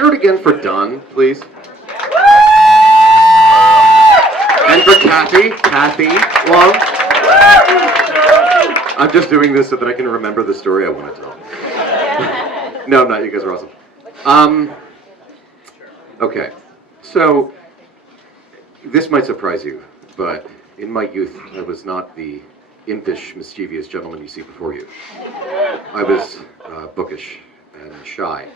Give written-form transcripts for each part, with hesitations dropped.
hear it again for Don, please? And for Kathy Long. I'm just doing this so that I can remember the story I want to tell. No, I'm not. You guys are awesome. Okay, so this might surprise you, but in my youth, I was not the impish, mischievous gentleman you see before you. I was bookish and shy,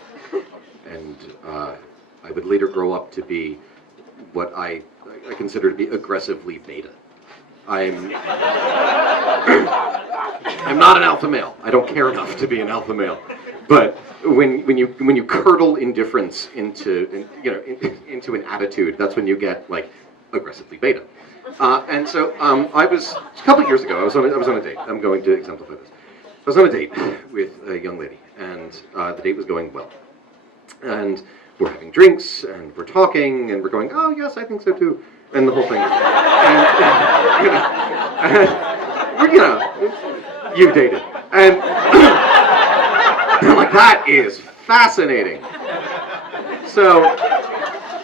and I would later grow up to be what I consider to be aggressively beta. I'm not an alpha male. I don't care enough to be an alpha male. But when you curdle indifference into an attitude, that's when you get like aggressively beta. And so I was a couple of years ago. I was on a date. I'm going to exemplify this. I was on a date with a young lady, and the date was going well. And we're having drinks, and we're talking, and we're going, oh yes, I think so too, and the whole thing. And you dated, and I'm like, that is fascinating. So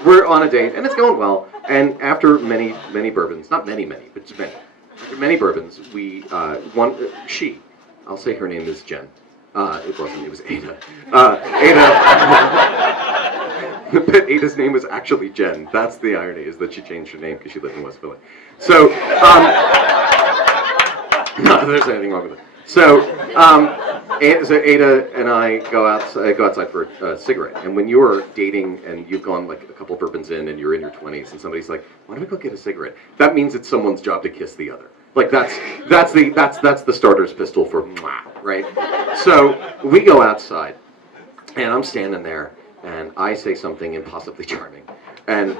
we're on a date, and it's going well. And after many bourbons, not many, but just many. After many bourbons, I'll say her name is Jen. It wasn't, it was Ada. But Ada's name was actually Jen. That's the irony, is that she changed her name because she lived in West Philly. So, not that there's anything wrong with it. So Ada and I go outside for a cigarette. And when you're dating and you've gone like a couple bourbons in and you're in your 20s and somebody's like, why don't we go get a cigarette? That means it's someone's job to kiss the other. Like that's the starter's pistol for mwah, right? So we go outside, and I'm standing there, and I say something impossibly charming, and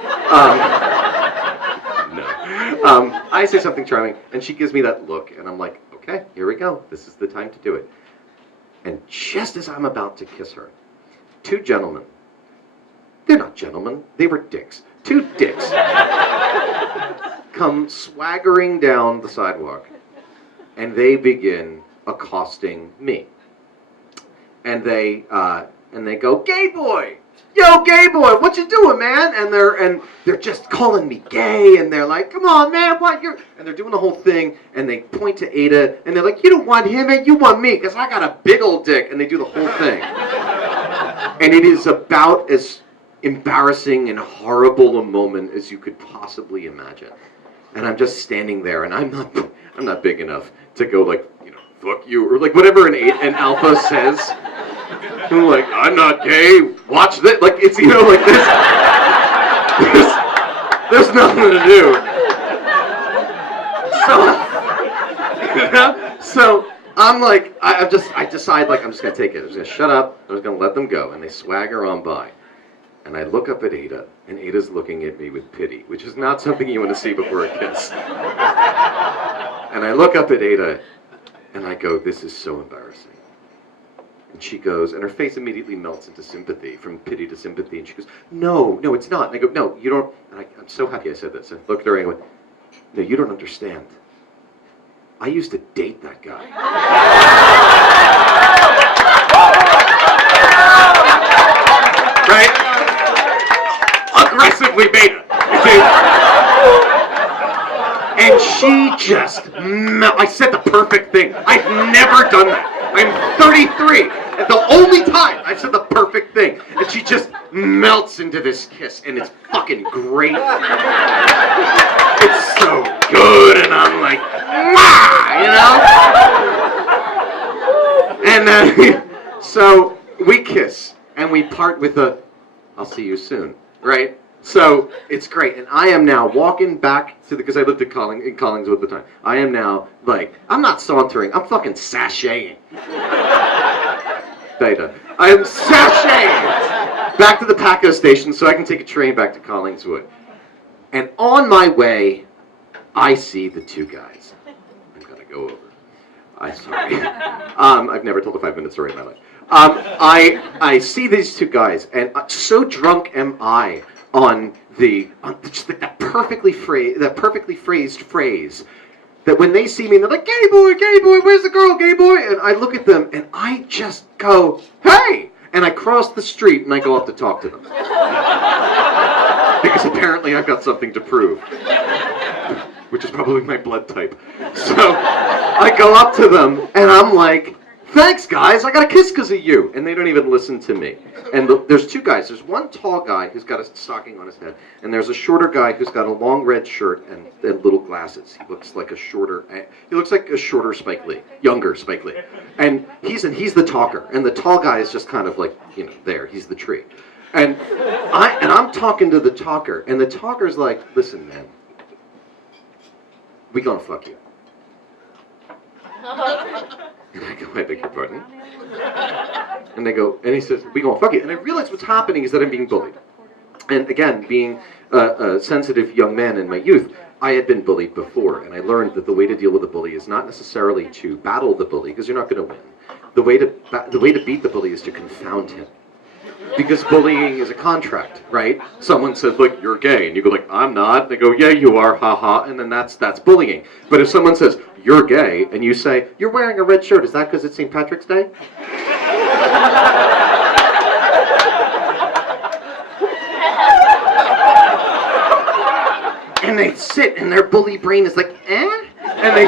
I say something charming, and she gives me that look, and I'm like, okay, here we go. This is the time to do it. And just as I'm about to kiss her, two gentlemen, they're not gentlemen, they were dicks. Two dicks come swaggering down the sidewalk, and they begin accosting me. And they go, gay boy! Yo, gay boy, what you doing, man? And they're just calling me gay, and they're like, come on, man, what you're... And they're doing the whole thing, and they point to Ada, and they're like, you don't want him, man, you want me, because I got a big old dick, and they do the whole thing. And it is about as embarrassing and horrible a moment as you could possibly imagine. And I'm just standing there, and I'm not big enough to go like, fuck you, or like whatever an alpha says. I'm like, I'm not gay, watch this. Like, it's, like this. There's nothing to do. So I'm like, I decide, like, I'm just going to take it. I'm just going to shut up. I'm just going to let them go. And they swagger on by. And I look up at Ada, and Ada's looking at me with pity, which is not something you want to see before a kiss. And I look up at Ada, and I go, this is so embarrassing. And she goes, and her face immediately melts into sympathy, from pity to sympathy, and she goes, no, it's not. And I go, no, you don't, and I'm so happy I said this. I looked at her and I went, no, you don't understand. I used to date that guy. Right? Aggressively beta. And she just, I said the perfect thing. I've never done that. I'm 33, and the only time I've said the perfect thing. And she just melts into this kiss, and it's fucking great. It's so good, and I'm like, mwah, And then, so we kiss, and we part with a, I'll see you soon, right? So it's great, and I am now walking back to because I lived in Collingswood at the time. I am now like, I'm not sauntering, I'm fucking sashaying. Beta. I am sashaying back to the Paco station so I can take a train back to Collingswood. And on my way, I see the two guys. I'm gonna go over. I'm sorry. I've never told a 5-minute story in my life. I see these two guys, and so drunk am I on just like that perfectly phrased phrase that when they see me, they're like, gay boy, where's the girl, gay boy? And I look at them, and I just go, hey! And I cross the street and I go up to talk to them. Because apparently I've got something to prove. Which is probably my blood type. So I go up to them and I'm like, thanks guys, I got a kiss because of you. And they don't even listen to me. And there's two guys. There's one tall guy who's got a stocking on his head. And there's a shorter guy who's got a long red shirt and little glasses. He looks like a shorter Spike Lee, younger Spike Lee. And he's the talker. And the tall guy is just kind of like, you know, there, he's the tree. And I'm talking to the talker. And the talker's like, listen man, we gonna fuck you. And I go, I beg your pardon? And they go, and he says, we gonna fuck you. And I realize what's happening is that I'm being bullied. And again, being a sensitive young man in my youth, I had been bullied before. And I learned that the way to deal with a bully is not necessarily to battle the bully, because you're not gonna win. The way to beat the bully is to confound him. Because bullying is a contract, right? Someone says, look, you're gay, and you go like, I'm not. They go, yeah, you are, haha, and then that's bullying. But if someone says, you're gay, and you say, you're wearing a red shirt, is that because it's St. Patrick's Day? And they sit, and their bully brain is like, eh? And they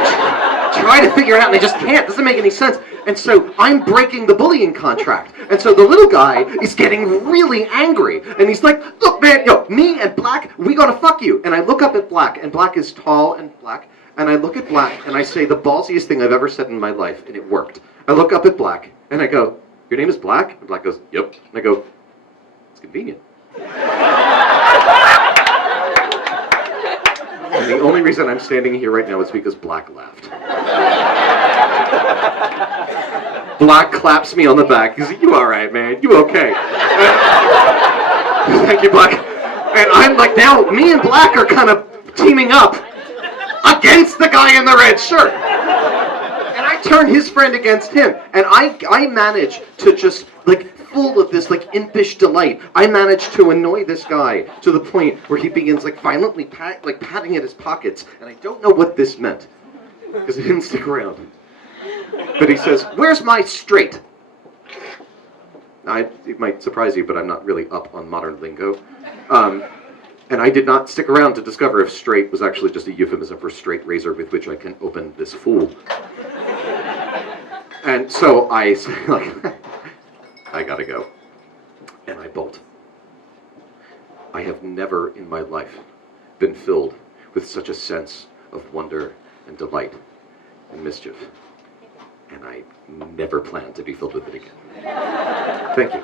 try to figure it out, and they just can't. It doesn't make any sense. And so I'm breaking the bullying contract. And so the little guy is getting really angry. And he's like, look, man, yo, me and Black, we gonna fuck you. And I look up at Black, and Black is tall and black. And I look at Black, and I say the ballsiest thing I've ever said in my life, and it worked. I look up at Black, and I go, your name is Black? And Black goes, yep. And I go, it's convenient. And the only reason I'm standing here right now is because Black laughed. Black claps me on the back. He's like, you all right, man? You okay? Thank you, Black. And I'm like, now me and Black are kind of teaming up against the guy in the red shirt. And I turn his friend against him. And I manage to just, like, full of this, like, impish delight, I manage to annoy this guy to the point where he begins, like, violently patting at his pockets. And I don't know what this meant, because he didn't stick around. But he says, where's my straight? It might surprise you, but I'm not really up on modern lingo. And I did not stick around to discover if straight was actually just a euphemism for straight razor with which I can open this fool. And so I say, like, I gotta go. And I bolt. I have never in my life been filled with such a sense of wonder and delight and mischief. And I never plan to be filled with it again. Thank you.